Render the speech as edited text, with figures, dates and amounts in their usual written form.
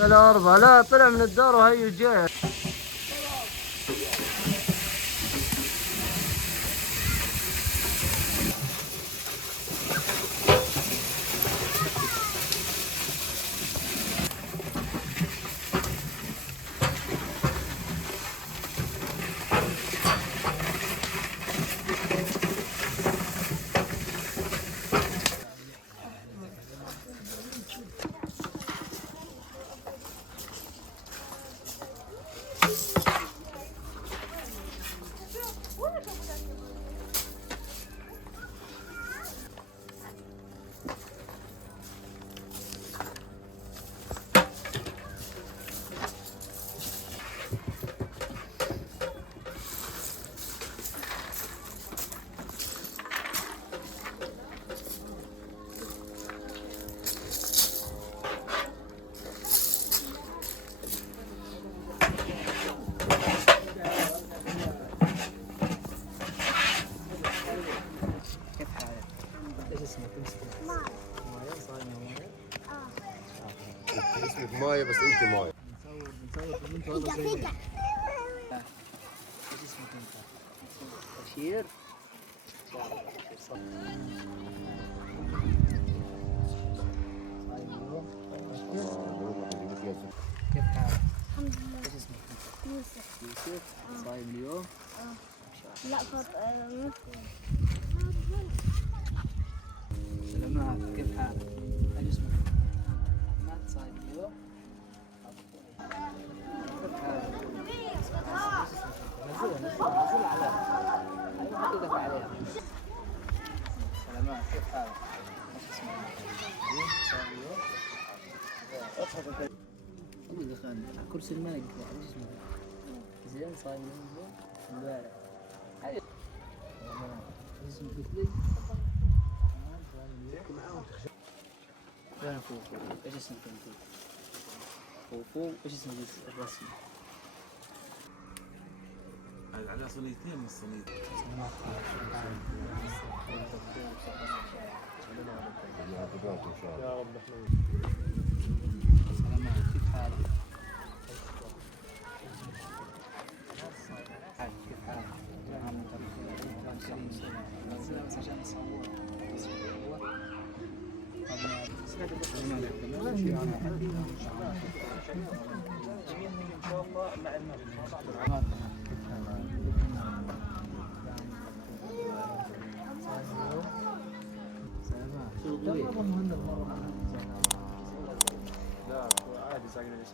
الأربعة لا طلع من الدار وهي جاي. اسمك مايا بس انت مايا. نصور ايش اسمك انت؟ بشير؟ كيف حالك؟ الحمد لله. ايش اسمك انت؟ يوسف. يوسف؟ صايم اليوم؟ لا فاطمة. سلامات، كيف حالك؟ ايش اسمك؟ ما صايم اليوم؟ كيف حالك؟ نزلها عليها. ايوه حط ايدك عليها. سلامات، كيف حالك؟ ايش اسمك؟ صايم اليوم؟ اضحك انت. دخلنا على كرسي الملك. ايش اسمك؟ زين صايم اليوم؟ امبارح. ايش اسمك قلت لي؟ وين فوفو؟ ايش اسمك انت؟ فوفو، ايش اسمك الرسمي؟ على صينيتين من الصينية. يا رب سلامات، كيف حالك؟ كيف حالك؟ بس عشان نصور. لا عادي ساقنا ليش